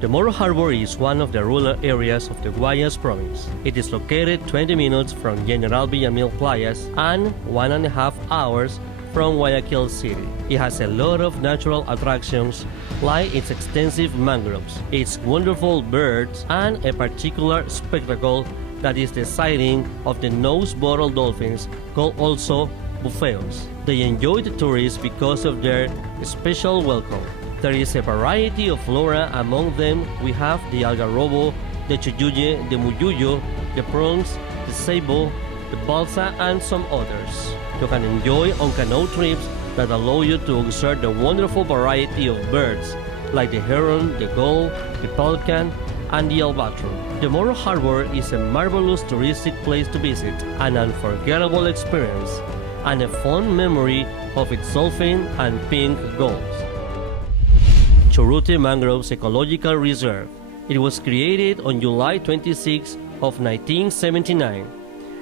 The Morro Harbor is one of the rural areas of the Guayas province. It is located 20 minutes from General Villamil playas and 1.5 hours from Guayaquil City. It has a lot of natural attractions like its extensive mangroves, its wonderful birds, and a particular spectacle that is the sighting of the nose-bottle dolphins, called also bufeos. They enjoy the tourists because of their special welcome. There is a variety of flora. Among them we have the algarrobo, the chuyuye, the muyuyo, the prawns, the sable, the balsa, and some others. You can enjoy on canoe trips that allow you to observe the wonderful variety of birds like the heron, the gull, the pelican, and the albatross. The Morro Harbor is a marvelous touristic place to visit, an unforgettable experience, and a fond memory of its dolphin and pink gulls. Churute Mangroves Ecological Reserve. It was created on July 26 of 1979.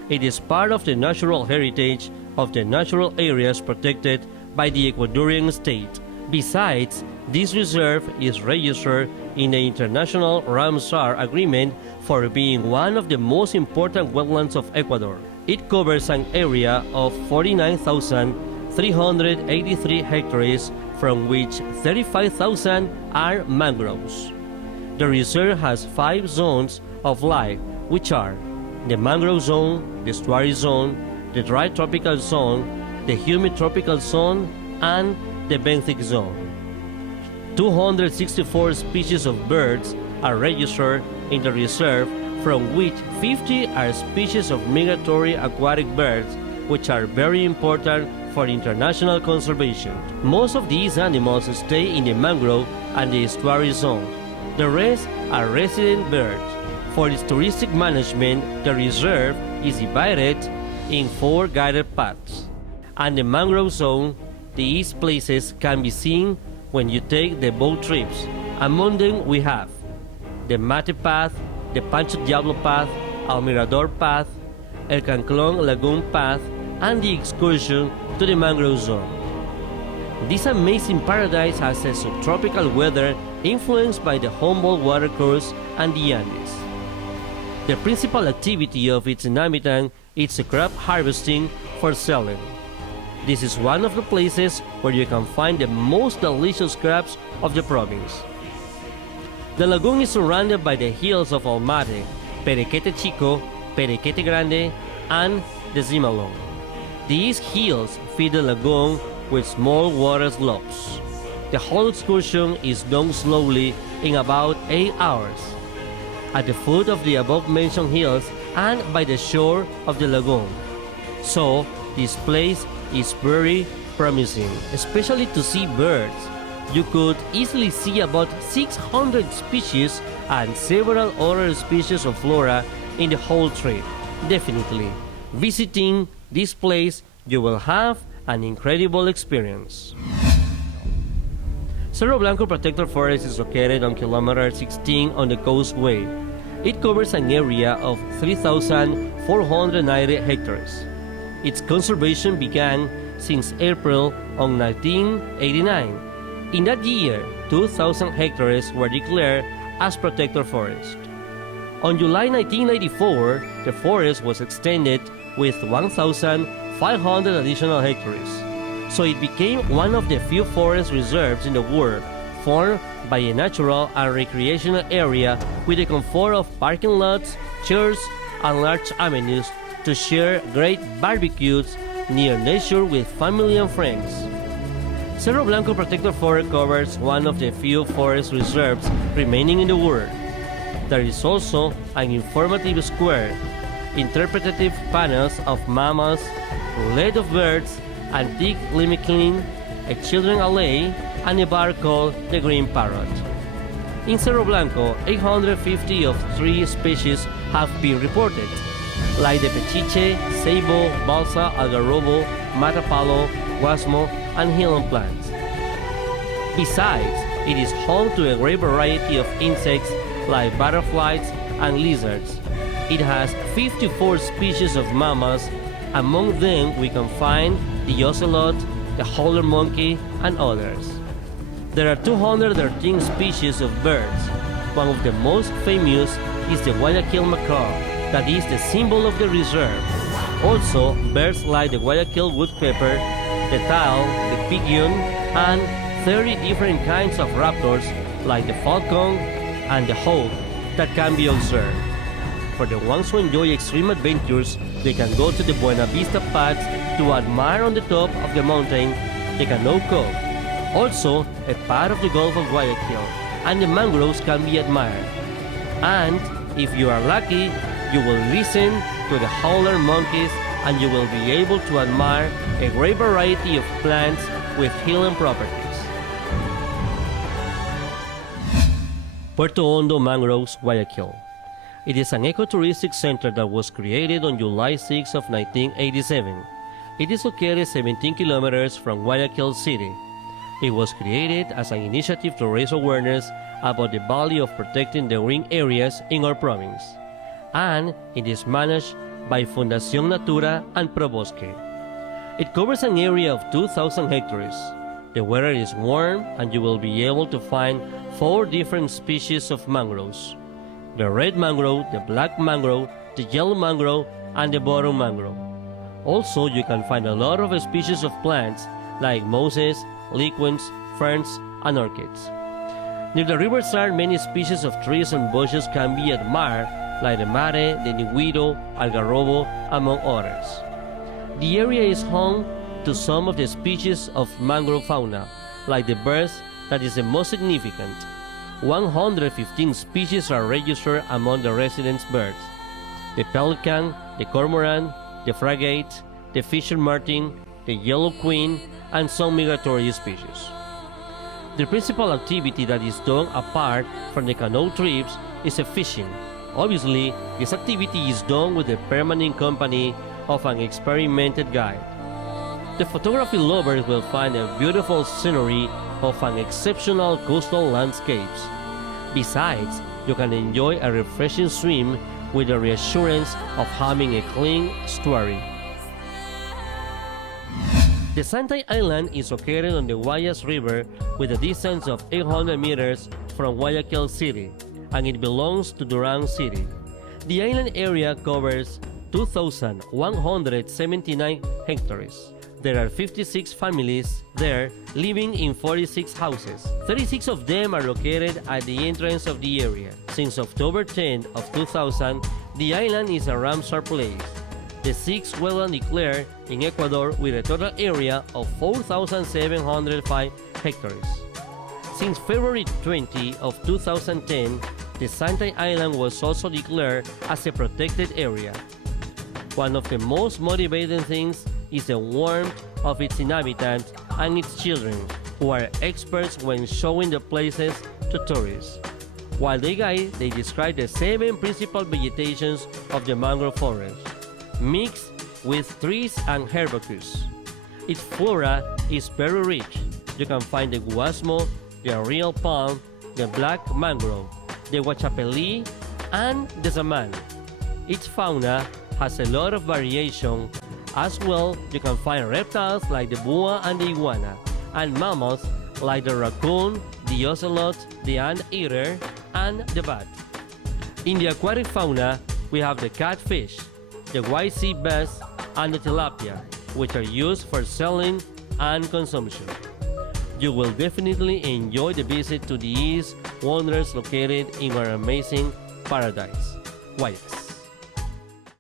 It is part of the natural heritage of the natural areas protected by the Ecuadorian state. Besides, this reserve is registered in the International Ramsar Agreement for being one of the most important wetlands of Ecuador. It covers an area of 49,383 hectares, from which 35,000 are mangroves. The reserve has 5 zones of life, which are the mangrove zone, the estuary zone, the dry tropical zone, the humid tropical zone, and the benthic zone. 264 species of birds are registered in the reserve, from which 50 are species of migratory aquatic birds, which are very important for international conservation. Most of these animals stay in the mangrove and the estuary zone. The rest are resident birds. For its touristic management, the reserve is divided in 4 guided paths. And the mangrove zone, these places can be seen when you take the boat trips. Among them we have the Mate Path, the Pancho Diablo Path, El Mirador Path, El Canclon Lagoon Path, and the excursion to the mangrove zone. This amazing paradise has a subtropical weather influenced by the Humboldt watercourse and the Andes. The principal activity of its inhabitant is crab harvesting for selling. This is one of the places where you can find the most delicious crabs of the province. The lagoon is surrounded by the hills of Almate, Perequete Chico, Perequete Grande, and the Zimalón. These hills feed the lagoon with small water slopes. The whole excursion is done slowly in about 8 hours, at the foot of the above-mentioned hills and by the shore of the lagoon. So, this place is very promising, especially to see birds. You could easily see about 600 species and several other species of flora in the whole trip. Definitely, visiting this place, you will have an incredible experience. Cerro Blanco Protected Forest is located on kilometer 16 on the coastway. It covers an area of 3,490 hectares. Its conservation began since April of 1989. In that year, 2,000 hectares were declared as protected forest. On July 1994, the forest was extended with 1,500 additional hectares, so it became one of the few forest reserves in the world formed by a natural and recreational area with the comfort of parking lots, chairs, and large avenues to share great barbecues near nature with family and friends. Cerro Blanco Protected Forest covers one of the few forest reserves remaining in the world. There is also an informative square, interpretative panels of mammals, roulette of birds, antique limicline, a children alley, and a bar called the Green Parrot. In Cerro Blanco, 850 of 3 species have been reported, like the pechiche, sable, balsa, algarrobo, matapalo, guasmo, and hilon plants. Besides, it is home to a great variety of insects like butterflies and lizards. It has 54 species of mammals. Among them we can find the ocelot, the howler monkey, and others. There are 213 species of birds, One of the most famous is the Guayaquil macaw, that is the symbol of the reserve. Also, birds like the Guayaquil woodpecker, the tal, the pigeon, and 30 different kinds of raptors like the falcon and the hawk that can be observed. For the ones who enjoy extreme adventures, they can go to the Buena Vista Pass to admire on the top of the mountain the Canoe Cove. Also, a part of the Gulf of Guayaquil, and the mangroves can be admired. And if you are lucky, you will listen to the howler monkeys and you will be able to admire a great variety of plants with healing properties. Puerto Hondo Mangroves, Guayaquil. It is an ecotouristic center that was created on July 6 of 1987. It is located 17 kilometers from Guayaquil City. It was created as an initiative to raise awareness about the value of protecting the green areas in our province. And it is managed by Fundación Natura and ProBosque. It covers an area of 2,000 hectares. The weather is warm and you will be able to find 4 different species of mangroves: the red mangrove, the black mangrove, the yellow mangrove, and the bottom mangrove. Also, you can find a lot of species of plants like mosses, lichens, ferns, and orchids. Near the riverside, many species of trees and bushes can be admired, like the mare, the niguito, algarrobo, among others. The area is home to some of the species of mangrove fauna, like the birds that is the most significant. 115 species are registered among the resident birds: the pelican, the cormorant, the frigate, the fisher martin, the yellow queen, and some migratory species. The principal activity that is done apart from the canoe trips is fishing. Obviously, this activity is done with the permanent company of an experimented guide. The photography lovers will find a beautiful scenery of an exceptional coastal landscapes. Besides, you can enjoy a refreshing swim with the reassurance of having a clean estuary. The Santay Island is located on the Guayas River with a distance of 800 meters from Guayaquil City, and it belongs to Durán City. The island area covers 2,179 hectares. There are 56 families there living in 46 houses. 36 of them are located at the entrance of the area. Since October 10 of 2000, the island is a Ramsar place, the 6th wetland declared in Ecuador, with a total area of 4,705 hectares. Since February 20 of 2010, the Santay Island was also declared as a protected area. One of the most motivating things is the warmth of its inhabitants and its children, who are experts when showing the places to tourists. While they guide, they describe the 7 principal vegetations of the mangrove forest, mixed with trees and herbaceous. Its flora is very rich. You can find the guasmo, the real palm, the black mangrove, the huachapelí, and the saman. Its fauna has a lot of variation. As well, you can find reptiles like the boa and the iguana, and mammals like the raccoon, the ocelot, the anteater, and the bat. In the aquatic fauna, we have the catfish, the white sea bass, and the tilapia, which are used for selling and consumption. You will definitely enjoy the visit to these wonders located in our amazing paradise, Guayas.